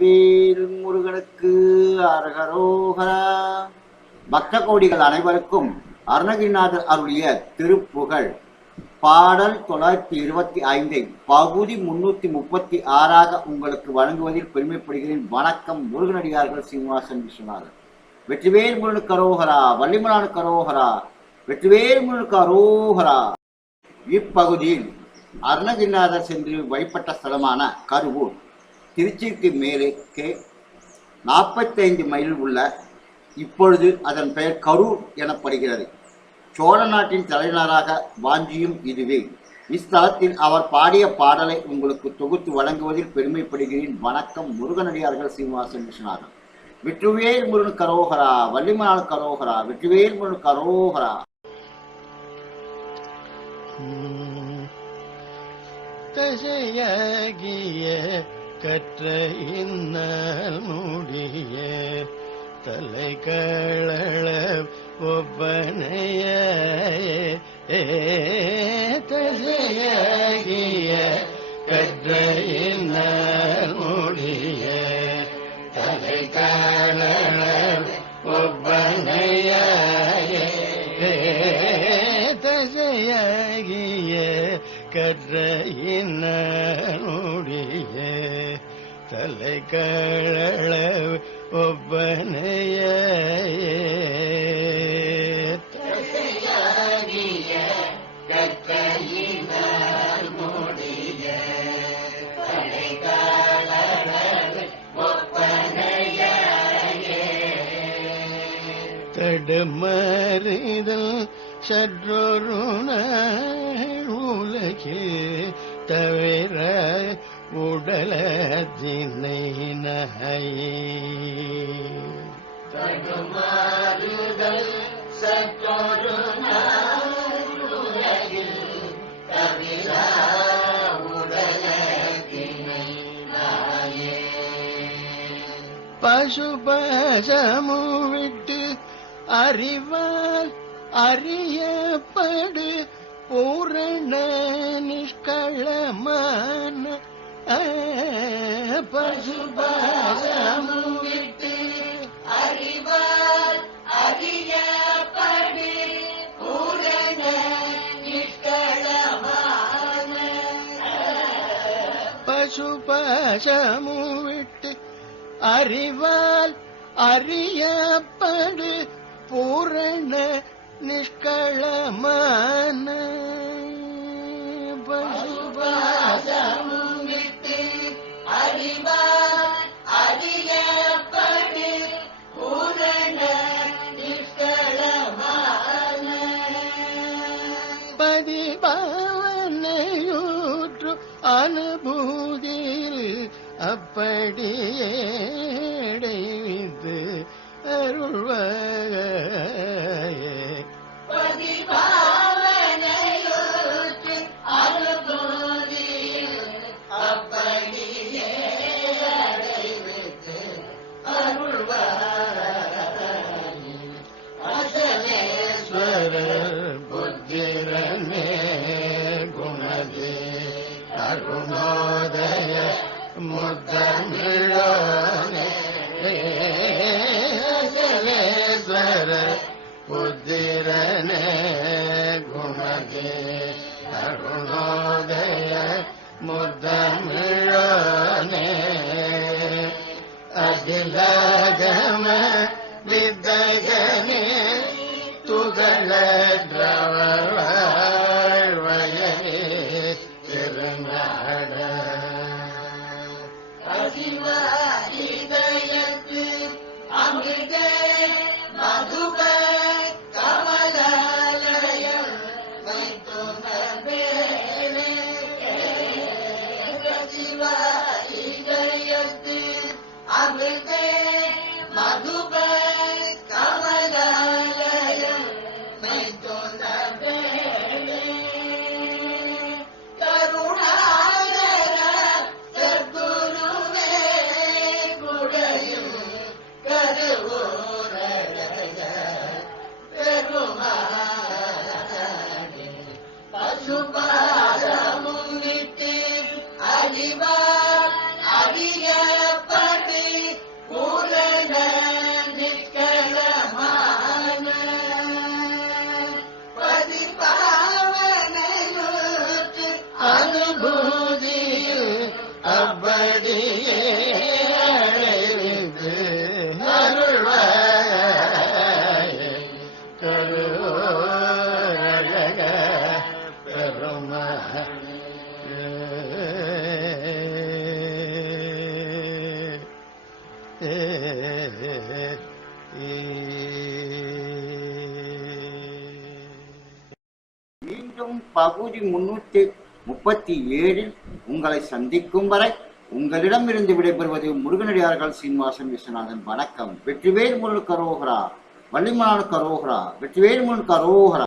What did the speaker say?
வேல் முருகனுக்கு அரகரோகரா. பக்த கோடிகள் அனைவருக்கும் அருணகிரிநாதர் அருளிய திருப்புகழ். பாடல் தொள்ளாயிரத்தி இருபத்தி ஐந்தை பகுதி முன்னூத்தி முப்பத்தி ஆறாக உங்களுக்கு வழங்குவதில் பெருமைப்படுகிறேன். வணக்கம் முருகனடியார்கள் சீனிவாசன் விஸ்வநாதன் வெற்றிவேல் முருகனுக்கு அரோகரா வள்ளிமலானுக்கு அரோகரா வெற்றிவேல் முருகனுக்கு அரோகரா. இப்பகுதியில் அருணகிரிநாதர் சென்று வழிபட்ட ஸ்தலமான கருவூர். திருச்சிக்கு மேலே நாற்பத்தைந்து மைல் உள்ள இப்பொழுது அதன் பெயர் கரூர் எனப்படுகிறது. சோழ நாட்டின் தலைநகராக வாஞ்சியும் இதுவே. இஸ்தலத்தில் அவர் பாடிய பாடலை உங்களுக்கு தொகுத்து வழங்குவதில் பெருமைப்படுகிறேன். வணக்கம் முருகனடியார்கள் சீனிவாசன் விஸ்வநாதன் வெற்றுவேல் முருகன் கரோகரா வள்ளிமனால் கரோகரா வெற்றுவேல் முருகன் கரோகரா. தசையாகிய கற்ற இன்னல் மூடிய தலை கழல ஒப்பனைய தசையாகிய கற்ற இன்னல் மூடிய தலை கழல ஒப்பனைய தசையாகிய கற்ற இன்னுடைய தலை கழல ஒப்பனைய தடுமறிதல் சற்றொரு உலகில் தவிர உடலத்தினை நகையே பசுபசமு விட்டு அறிவால் அறியப்படு பூரண நிஷ்களமான பசுபசமு விட்டு அறிவால் அறியப்படு பூரண நிஷ்களமான பசுபசமு விட்டு அறிவால் அறியப்படு பூரண நிஷ்களமான பதிபாவனையூற்று அனுபூதியில் அப்படியே அடைவித்து अरुणोदय मुद्रमिलेश्वर उद्दिरने गुणगे अरुणोदय मिलने अखिलगम विदगने तु இதயத்து அமிர்த மதுப கமலாலயம் சிவா இதயத்து அமிர்த viva மீண்டும் பகுதி முன்னூத்தி முப்பத்தி ஏழில் உங்களை சந்திக்கும் வரை உங்களிடமிருந்து விடைபெறுவது முருகனடியார்கள் சீனிவாசன் விஸ்வநாதன். வணக்கம். வெற்றிவேல் முருள் கரோகரா. வள்ளிமலான கரோகரா. வெற்றிவேல் முருள் கரோகரா.